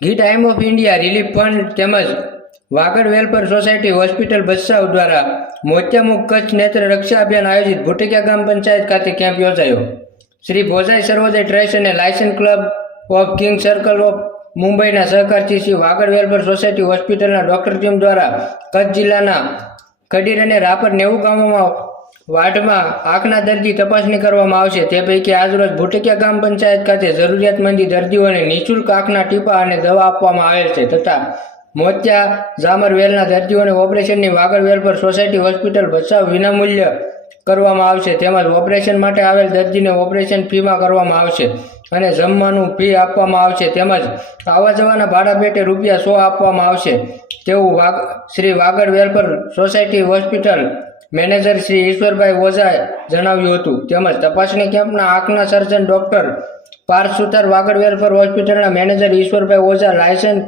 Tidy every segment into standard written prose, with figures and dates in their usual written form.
ઘી time of India relief fund તેમજ Vagad welfare society hospital Bhachau દ્વારા મોતિયામુખ કચ્છ નેત્ર રક્ષા અભિયાન આયોજિત ભુટિયા ગ્રામ પંચાયત ખાતે કેમ્પ યોજાયો। શ્રી ભોજાઈ સર્વોદય ટ્રસ્ટ અને licence club of king circle of મુંબઈના સહકારથી શ્રી વાગડ વેલફેર સોસાયટી હોસ્પિટલના ડોક્ટર ટીમ દ્વારા કચ્છ જિલ્લાના ખડીર અને રાપર 90 ગામોમાં વાર્ડમાં આંખના દર્દી તપાસણી કરવામાં આવશે। તે પૈકી આજરોજ ભુટિયા ગ્રામ પંચાયત ખાતે જરૂરિયાતમંદ દર્દીઓને નિઃશુલ્ક આંખના ટીપા અને દવા આપવામાં આવેલ છે તથા મોતિયા જામર વેલના દર્દીઓને ઓપરેશનની Vagad welfare society hospital Bhachau વિનામૂલ્ય કરવામાં આવશે તેમજ ઓપરેશન માટે આવેલ દર્દીને ઓપરેશન ફીમાં કરવામાં આવશે અને જમવાનું ફી આપવામાં આવશે તેમજ આવવા જવાના ભાડા પેટે ₹100 આપવામાં આવશે તેવું Shri Vagad welfare society hospital manager Shri Ishwarbhai ઓઝાએ જણાવ્યું હતું। તેમજ તપાસણી કેમ્પના આંખના surgeon doctor Parth Suthar, Vagad welfare હોસ્પિટલના મેનેજર ઈશ્વરભાઈ ઓઝા, લાયસન્સ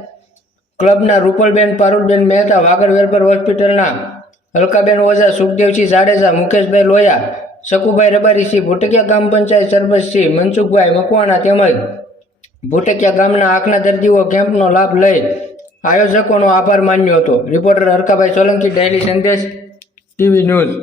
ક્લબના રૂપલબેન પારુલબેન મહેતા, વાગડ વેલફેર હોસ્પિટલના અલકાબેન ઓઝા, સુખદેવસિંહ જાડેજા, મુકેશભાઈ લોયા, શકુભાઈ રબારી, શ્રી ભુટિયા ગ્રામ પંચાયત સરપંચ શ્રી મનસુખભાઈ મકવાણા તેમજ ભુટિયા ગામના આંખના દર્દીઓ કેમ્પનો લાભ લઈ આયોજકોનો આભાર માન્યો હતો। રિપોર્ટર હરકાભાઈ સોલંકી, ડેઇલી સંદેશ ટીવી ન્યૂઝ।